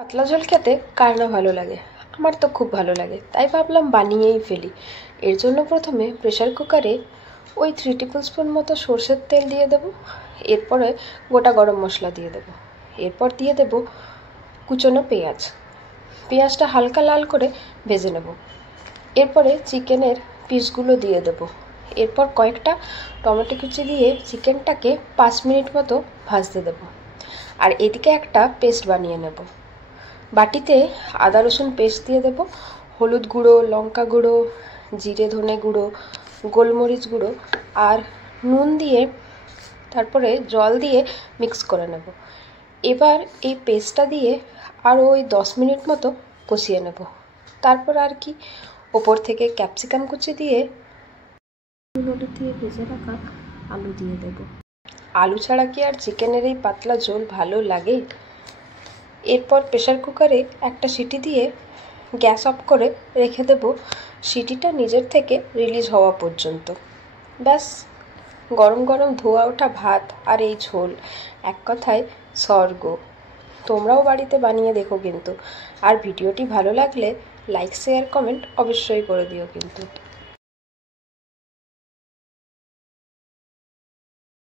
পাতলা ঝোল খেতে কার না ভালো লাগে। আমার তো খুব ভালো লাগে, তাই ভাবলাম বানিয়েই ফেলি। এর জন্য প্রথমে প্রেসার কুকারে ওই 3 টেবিলস্পুন মতো সর্ষের তেল দিয়ে দেবো। এরপরে গোটা গরম মশলা দিয়ে দেবো। এরপর দিয়ে দেবো কুচনো পেঁয়াজ। পেঁয়াজটা হালকা লাল করে ভেজে নেব। এরপরে চিকেনের পিসগুলো দিয়ে দেবো। এরপর কয়েকটা টমেটো কুচি দিয়ে চিকেনটাকে 5 মিনিট মতো ভাজতে দেবো। আর এদিকে একটা পেস্ট বানিয়ে নেব। বাটিতে আদা রসুন পেস্ট দিয়ে দেবো, হলুদ গুঁড়ো, লঙ্কা গুঁড়ো, জিরে ধনে গুঁড়ো, গোলমরিচ গুঁড়ো আর নুন দিয়ে তারপরে জল দিয়ে মিক্স করে নেব। এবার এই পেস্টটা দিয়ে আরও ওই 10 মিনিট মতো কষিয়ে নেব। তারপর আর কি, ওপর থেকে ক্যাপসিকাম কুচি দিয়ে হলুদ দিয়ে ভেজে রাখা আলু দিয়ে দেব। আলু ছাড়া কি আর চিকেনের এই পাতলা ঝোল ভালো লাগে? এরপর প্রেসার কুকারে একটা সিটি দিয়ে গ্যাস অফ করে রেখে দেব সিটিটা নিজের থেকে রিলিজ হওয়া পর্যন্ত। ব্যাস, গরম গরম ধোয়া ওঠা ভাত আর এই ঝোল, এক কথায় স্বর্গ। তোমরাও বাড়িতে বানিয়ে দেখো কিন্তু। আর ভিডিওটি ভালো লাগলে লাইক শেয়ার কমেন্ট অবশ্যই করে দিও কিন্তু।